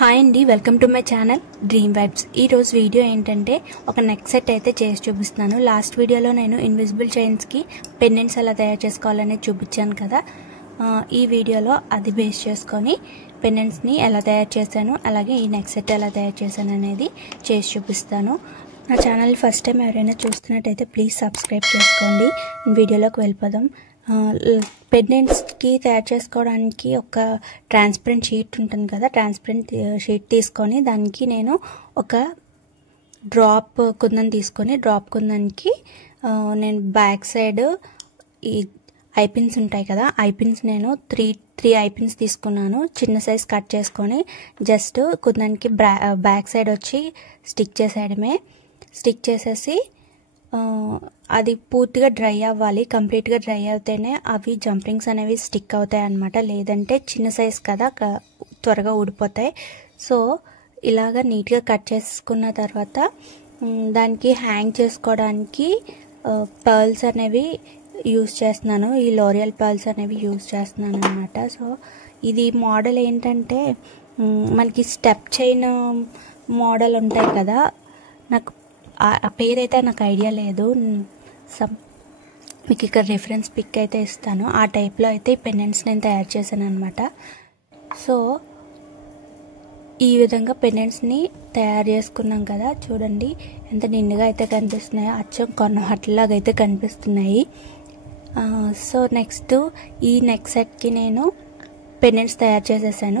Hi అండి, welcome to my channel dream vibes. ఈరోజు video ఏంటంటే ఒక నెక్ సెట్ అయితే చేసి చూపిస్తున్నాను. లాస్ట్ వీడియోలో నేను ఇన్విజిబుల్ చైన్స్కి పెండెంట్స్ ఎలా తయారు చేసుకోవాలనేది చూపించాను కదా. ఈ వీడియోలో అది బేస్ చేసుకొని పెండెంట్స్ని ఎలా తయారు చేశాను, అలాగే ఈ నెక్ సెట్ ఎలా తయారు చేశాను అనేది చేసి చూపిస్తాను. నా ఛానల్ ఫస్ట్ టైం ఎవరైనా చూస్తున్నట్టయితే ప్లీజ్ సబ్స్క్రైబ్ చేసుకోండి. వీడియోలోకి వెళ్ళిపోదాం. పెండెంట్స్కి తయారు చేసుకోవడానికి ఒక ట్రాన్స్పరెంట్ షీట్ ఉంటుంది కదా, ట్రాన్స్పరెంట్ షీట్ తీసుకొని దానికి నేను ఒక డ్రాప్ కుందన్ తీసుకొని డ్రాప్ కుందన్కి నేను బ్యాక్ సైడ్ ఈ ఐపిన్స్ ఉంటాయి కదా, ఐపిన్స్ నేను త్రీ ఐపిన్స్ తీసుకున్నాను. చిన్న సైజ్ కట్ చేసుకొని జస్ట్ కుందన్కి బ్యాక్ సైడ్ వచ్చి స్టిక్ చేసేయడమే. స్టిక్ చేసేసి అది పూర్తిగా డ్రై అవ్వాలి. కంప్లీట్గా డ్రై అవుతేనే అవి జంపింగ్స్ అనేవి స్టిక్ అవుతాయి అన్నమాట. లేదంటే చిన్న సైజ్ కదా, త్వరగా ఊడిపోతాయి. సో ఇలాగా నీట్గా కట్ చేసుకున్న తర్వాత దానికి హ్యాంగ్ చేసుకోవడానికి పర్ల్స్ అనేవి యూజ్ చేస్తున్నాను. ఈ లోరియల్ పర్ల్స్ అనేవి యూజ్ చేస్తున్నాను అన్నమాట. సో ఇది మోడల్ ఏంటంటే మనకి స్టెప్ చైన్ మోడల్ ఉంటాయి కదా, నాకు ఆ పేరైతే నాకు ఐడియా లేదు. మీకు ఇక్కడ రిఫరెన్స్ పిక్ అయితే ఇస్తాను. ఆ టైప్లో అయితే ఈ పెండెంట్స్ నేను తయారు చేశాను అనమాట. సో ఈ విధంగా పెండెంట్స్ని తయారు చేసుకున్నాం కదా, చూడండి ఎంత నిండుగా అయితే కనిపిస్తున్నాయో, అచ్చం కొన్న హట్లలాగా అయితే కనిపిస్తున్నాయి. సో నెక్స్ట్ ఈ నెక్ సెట్కి నేను పెండెంట్స్ తయారు చేసేసాను.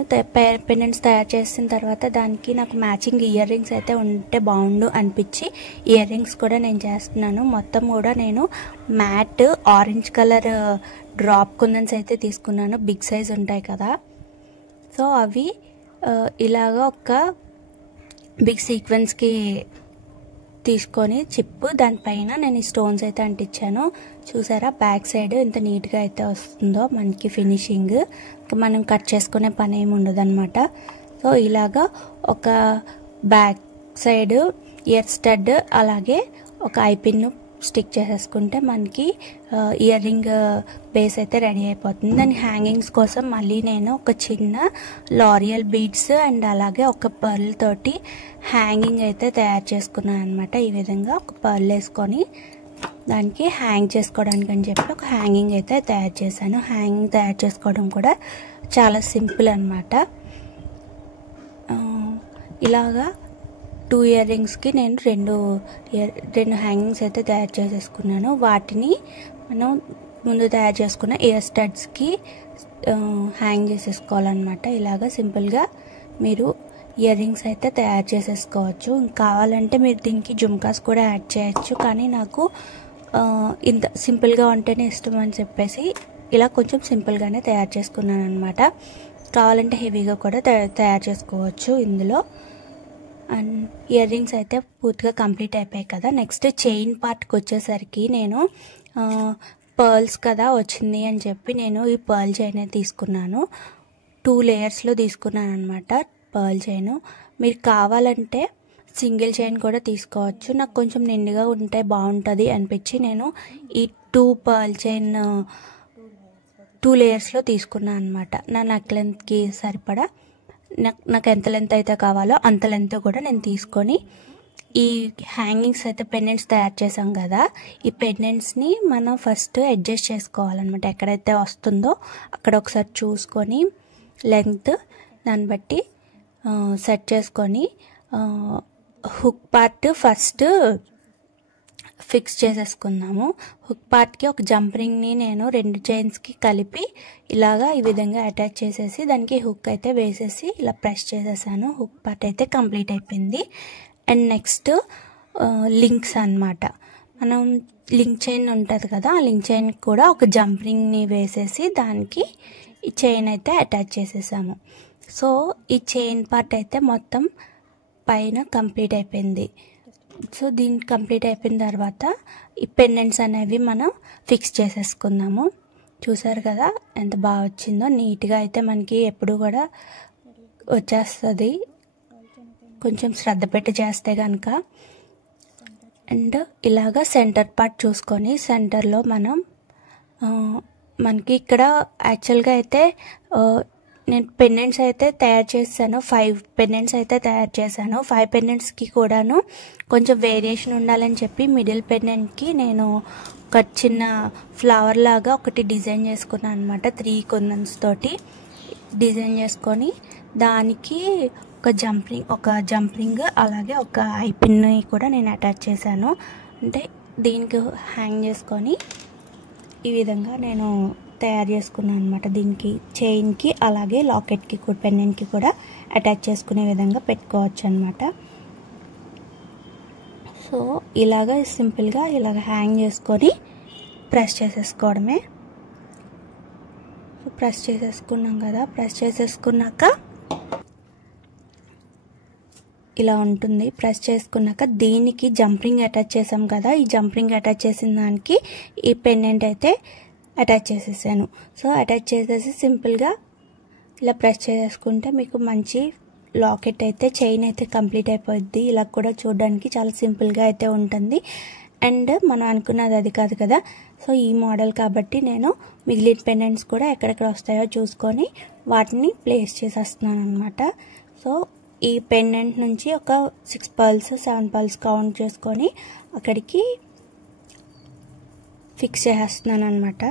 పెండెంట్స్ తయారు చేసిన తర్వాత దానికి నాకు మ్యాచింగ్ ఇయర్ రింగ్స్ అయితే ఉంటే బాగుండు అనిపించి ఇయర్ రింగ్స్ కూడా నేను చేస్తున్నాను. మొత్తం కూడా నేను మ్యాట్ ఆరెంజ్ కలర్ డ్రాప్ కుందన్స్ అయితే తీసుకున్నాను, బిగ్ సైజ్ ఉంటాయి కదా. సో అవి ఇలాగా ఒక బిగ్ సీక్వెన్స్కి తీసుకొని చిప్ దానిపైన నేను ఈ స్టోన్స్ అయితే అంటించాను. చూసారా బ్యాక్ సైడ్ ఎంత నీట్గా అయితే వస్తుందో మనకి ఫినిషింగ్. మనం కట్ చేసుకునే పని ఏమి ఉండదు అనమాట. సో ఇలాగా ఒక బ్యాక్ సైడ్ ఇయర్ స్టడ్ అలాగే ఒక ఐపిన్ స్టిక్ చేసేసుకుంటే మనకి ఇయర్ రింగ్ బేస్ అయితే రెడీ అయిపోతుంది. దాని హ్యాంగింగ్స్ కోసం మళ్ళీ నేను ఒక చిన్న లారియల్ బీడ్స్ అండ్ అలాగే ఒక పర్ల్ తోటి హ్యాంగింగ్ అయితే తయారు చేసుకున్నాను అనమాట. ఈ విధంగా ఒక పర్ల్ వేసుకొని దానికి హ్యాంగ్ చేసుకోవడానికి అని చెప్పి ఒక హ్యాంగింగ్ అయితే తయారు చేశాను. హ్యాంగింగ్ తయారు చేసుకోవడం కూడా చాలా సింపుల్ అనమాట. ఇలాగా 2 ఇయర్ రింగ్స్కి నేను రెండు హ్యాంగింగ్స్ అయితే తయారు చేసేసుకున్నాను. వాటిని మనం ముందు తయారు చేసుకున్న ఇయర్ స్టడ్స్కి హ్యాంగ్ చేసేసుకోవాలన్నమాట. ఇలాగా సింపుల్గా మీరు ఇయర్ రింగ్స్ అయితే తయారు చేసేసుకోవచ్చు. కావాలంటే మీరు దీనికి జుమ్కాస్ కూడా యాడ్ చేయొచ్చు, కానీ నాకు ఇంత సింపుల్గా ఉంటేనే ఇష్టం అని చెప్పేసి ఇలా కొంచెం సింపుల్గానే తయారు చేసుకున్నాను అనమాట. కావాలంటే హెవీగా కూడా తయారు చేసుకోవచ్చు ఇందులో. అండ్ ఇయర్ రింగ్స్ అయితే పూర్తిగా కంప్లీట్ అయిపోయాయి కదా. నెక్స్ట్ చైన్ పార్ట్కి వచ్చేసరికి నేను పర్ల్స్ కదా వచ్చింది అని చెప్పి నేను ఈ పర్ల్ చైన్ అయితే తీసుకున్నాను. 2 లేయర్స్లో తీసుకున్నాను అనమాట పర్ల్ చైన్. మీరు కావాలంటే సింగిల్ చైన్ కూడా తీసుకోవచ్చు. నాకు కొంచెం నిండుగా ఉంటే బాగుంటుంది అనిపించి నేను ఈ 2 పర్ల్ చైన్ 2 లేయర్స్లో తీసుకున్నాను అనమాట. నా నెక్ లెంత్కి సరిపడా నాకు ఎంత లెంత్ అయితే కావాలో అంత లెంత్ కూడా నేను తీసుకొని ఈ హ్యాంగింగ్స్ అయితే పెండెంట్స్ తయారు చేసాం కదా, ఈ పెండెంట్స్ని మనం ఫస్ట్ అడ్జస్ట్ చేసుకోవాలన్నమాట. ఎక్కడైతే వస్తుందో అక్కడ ఒకసారి చూసుకొని లెంగ్త్ దాన్ని బట్టి సెట్ చేసుకొని హుక్ పార్ట్ ఫస్ట్ ఫిక్స్ చేసేసుకుందాము. హుక్ పార్ట్కి ఒక జంప్ రింగ్ని నేను 2 చైన్స్కి కలిపి ఇలాగా ఈ విధంగా అటాచ్ చేసేసి దానికి హుక్ అయితే వేసేసి ఇలా ప్రెస్ చేసేసాను. హుక్ పార్ట్ అయితే కంప్లీట్ అయిపోయింది. అండ్ నెక్స్ట్ లింక్స్ అన్నమాట. మనం లింక్ చైన్ ఉంటుంది కదా, ఆ లింక్ చైన్ కూడా ఒక జంప్ రింగ్ని వేసేసి దానికి ఈ చైన్ అయితే అటాచ్ చేసేసాము. సో ఈ చైన్ పార్ట్ అయితే మొత్తం పైన కంప్లీట్ అయిపోయింది. సో దీనికి కంప్లీట్ అయిపోయిన తర్వాత ఈ పెండెంట్స్ అనేవి మనం ఫిక్స్ చేసేసుకుందాము. చూసారు కదా ఎంత బాగా వచ్చిందో. నీట్గా అయితే మనకి ఎప్పుడు కూడా వచ్చేస్తుంది కొంచెం శ్రద్ధ పెట్టి చేస్తే కనుక. అండ్ ఇలాగా సెంటర్ పార్ట్ చూసుకొని సెంటర్లో మనకి ఇక్కడ యాక్చువల్గా అయితే నేను పెండెంట్స్ అయితే తయారు చేశాను. 5 పెండెంట్స్ అయితే తయారు చేశాను. 5 పెండెంట్స్కి కూడాను కొంచెం వేరియేషన్ ఉండాలని చెప్పి మిడిల్ పెండెంట్కి నేను ఒక చిన్న ఫ్లవర్ లాగా ఒకటి డిజైన్ చేసుకున్నాను అనమాట. 3 కుందన్స్ తోటి డిజైన్ చేసుకొని దానికి ఒక జంపింగ్ అలాగే ఒక ఐ పిన్ కూడా నేను అటాచ్ చేశాను. అంటే దీనికి హ్యాంగ్ చేసుకొని ఈ విధంగా నేను తయారు చేసుకున్నాను అనమాట. దీనికి చైన్కి అలాగే లాకెట్కి కూడా పెండెంట్కి కూడా అటాచ్ చేసుకునే విధంగా పెట్టుకోవచ్చు అనమాట. సో ఇలాగ సింపుల్గా ఇలాగ హ్యాంగ్ చేసుకొని ప్రెస్ చేసేసుకోవడమే. సో ప్రెస్ చేసేసుకున్నాం కదా. ప్రెస్ చేసేసుకున్నాక ఇలా ఉంటుంది. ప్రెస్ చేసుకున్నాక దీనికి జంపింగ్ అటాచ్ చేసాం కదా. ఈ జంపింగ్ అటాచ్ చేసిన దానికి ఈ పెండెంట్ అయితే అటాచ్ చేసేసాను. సో అటాచ్ చేసేసి సింపుల్గా ఇలా ప్రెస్ చేసుకుంటే మీకు మంచి లాకెట్ అయితే చైన్ అయితే కంప్లీట్ అయిపోద్ది. ఇలా కూడా చూడడానికి చాలా సింపుల్గా అయితే ఉంటుంది. అండ్ మనం అనుకున్నది అది కాదు కదా. సో ఈ మోడల్ కాబట్టి నేను మిగిలిన పెండెంట్స్ కూడా ఎక్కడెక్కడ వస్తాయో చూసుకొని వాటిని ప్లేస్ చేసేస్తున్నాను అనమాట. సో ఈ పెండెంట్ నుంచి ఒక 6 పర్ల్స్ 7 పర్ల్స్ కౌంట్ చేసుకొని అక్కడికి ఫిక్స్ చేసేస్తున్నాను అనమాట.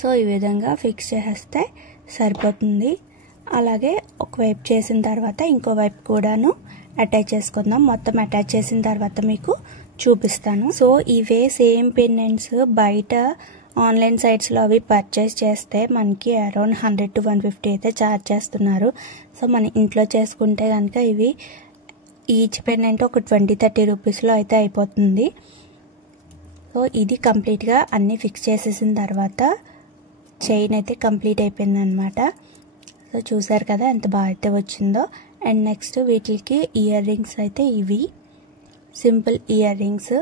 సో ఈ విధంగా ఫిక్స్ చేసేస్తే సరిపోతుంది. అలాగే ఒకవైపు చేసిన తర్వాత ఇంకో వైపు కూడాను అటాచ్ చేసుకుందాం. మొత్తం అటాచ్ చేసిన తర్వాత మీకు చూపిస్తాను. సో ఇవే సేమ్ పెండెంట్స్ బయట ఆన్లైన్ సైట్స్లో అవి పర్చేస్ చేస్తే మనకి అరౌండ్ 100 to 150 అయితే ఛార్జ్ చేస్తున్నారు. సో మన ఇంట్లో చేసుకుంటే కనుక ఇవి ఈచ్ పెండెంట్ ఒక 20-30 రూపీస్లో అయితే అయిపోతుంది. సో ఇది కంప్లీట్గా అన్నీ ఫిక్స్ చేసేసిన తర్వాత చైన్ అయితే కంప్లీట్ అయిపోయింది అనమాట. సో చూసారు కదా ఎంత బాగా అయితే వచ్చిందో. అండ్ నెక్స్ట్ వీటికి ఇయర్ రింగ్స్ అయితే ఇవి సింపుల్ ఇయర్ రింగ్స్.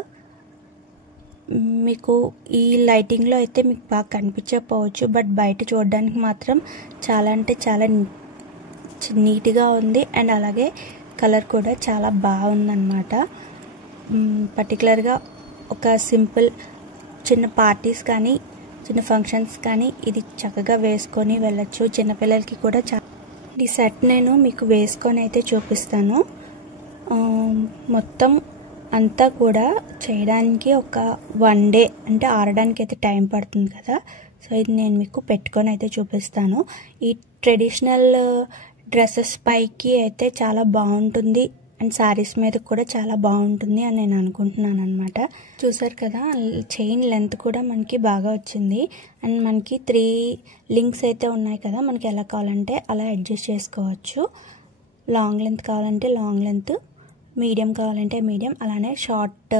మీకు ఈ లైటింగ్లో అయితే మీకు బాగా కనిపించకపోవచ్చు, బట్ బయట చూడడానికి మాత్రం చాలా అంటే చాలా నీట్గా ఉంది. అండ్ అలాగే కలర్ కూడా చాలా బాగుందన్నమాట. పర్టికులర్గా ఒక సింపుల్ చిన్న పార్టీస్ కానీ చిన్న ఫంక్షన్స్ కానీ ఇది చక్కగా వేసుకొని వెళ్ళచ్చు. చిన్నపిల్లలకి కూడా ఈ సెట్ నేను మీకు వేసుకొని అయితే చూపిస్తాను. మొత్తం అంతా కూడా చేయడానికి ఒక 1 డే అంటే ఆరడానికి అయితే టైం పడుతుంది కదా. సో ఇది నేను మీకు పెట్టుకొని అయితే చూపిస్తాను. ఈ ట్రెడిషనల్ డ్రెస్సెస్ పైకి అయితే చాలా బాగుంటుంది అండ్ శారీస్ మీద కూడా చాలా బాగుంటుంది అని నేను అనుకుంటున్నాను అనమాట. చూసారు కదా చైన్ లెంత్ కూడా మనకి బాగా వచ్చింది. అండ్ మనకి 3 లింక్స్ అయితే ఉన్నాయి కదా. మనకి ఎలా కావాలంటే అలా అడ్జస్ట్ చేసుకోవచ్చు. లాంగ్ లెంత్ కావాలంటే లాంగ్ లెంత్, మీడియం కావాలంటే మీడియం, అలానే షార్ట్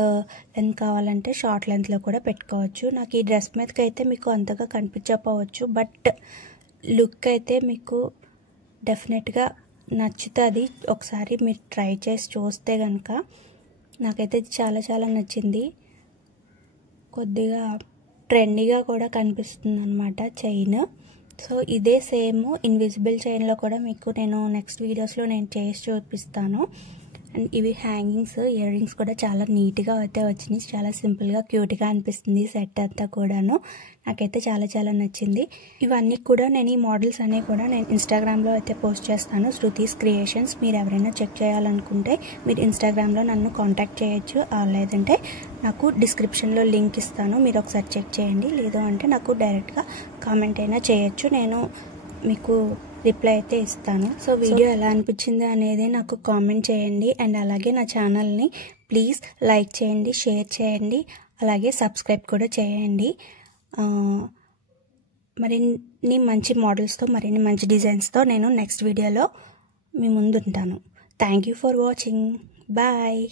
లెంత్ కావాలంటే షార్ట్ లెంత్లో కూడా పెట్టుకోవచ్చు. నాకు ఈ డ్రెస్ మీదకి అయితే మీకు అంతగా కనిపించకపోవచ్చు, బట్ లుక్ అయితే మీకు డెఫినెట్గా నచ్చుతుంది. ఒకసారి మీరు ట్రై చేసి చూస్తే కనుక నాకైతే చాలా చాలా నచ్చింది. కొద్దిగా ట్రెండీగా కూడా కనిపిస్తుంది అనమాట చైన్. సో ఇదే సేమ్ ఇన్విజిబుల్ చైన్లో కూడా మీకు నేను నెక్స్ట్ వీడియోస్లో నేను చేసి చూపిస్తాను. అండ్ ఇవి హ్యాంగింగ్స్ ఇయర్ రింగ్స్ కూడా చాలా నీట్గా అయితే వచ్చినాయి. చాలా సింపుల్గా క్యూట్గా అనిపిస్తుంది సెట్ అంతా కూడాను. నాకైతే చాలా చాలా నచ్చింది. ఇవన్నీ కూడా నేను ఈ మోడల్స్ అన్నీ కూడా నేను ఇన్స్టాగ్రామ్లో అయితే పోస్ట్ చేస్తాను, శృతీస్ క్రియేషన్స్. మీరు ఎవరైనా చెక్ చేయాలనుకుంటే మీరు ఇన్స్టాగ్రామ్లో నన్ను కాంటాక్ట్ చేయొచ్చు. లేదంటే నాకు డిస్క్రిప్షన్లో లింక్ ఇస్తాను, మీరు ఒకసారి చెక్ చేయండి. లేదు అంటే నాకు డైరెక్ట్గా కామెంట్ అయినా చేయొచ్చు, నేను మీకు రిప్లై అయితే ఇస్తాను. సో వీడియో ఎలా అనిపించింది అనేది నాకు కామెంట్ చేయండి. అండ్ అలాగే నా ఛానల్ని ప్లీజ్ లైక్ చేయండి, షేర్ చేయండి, అలాగే సబ్స్క్రైబ్ కూడా చేయండి. మరిన్ని మంచి మోడల్స్తో మరిన్ని మంచి డిజైన్స్తో నేను నెక్స్ట్ వీడియోలో మీ ముందు ఉంటాను. Thank you for watching. Bye.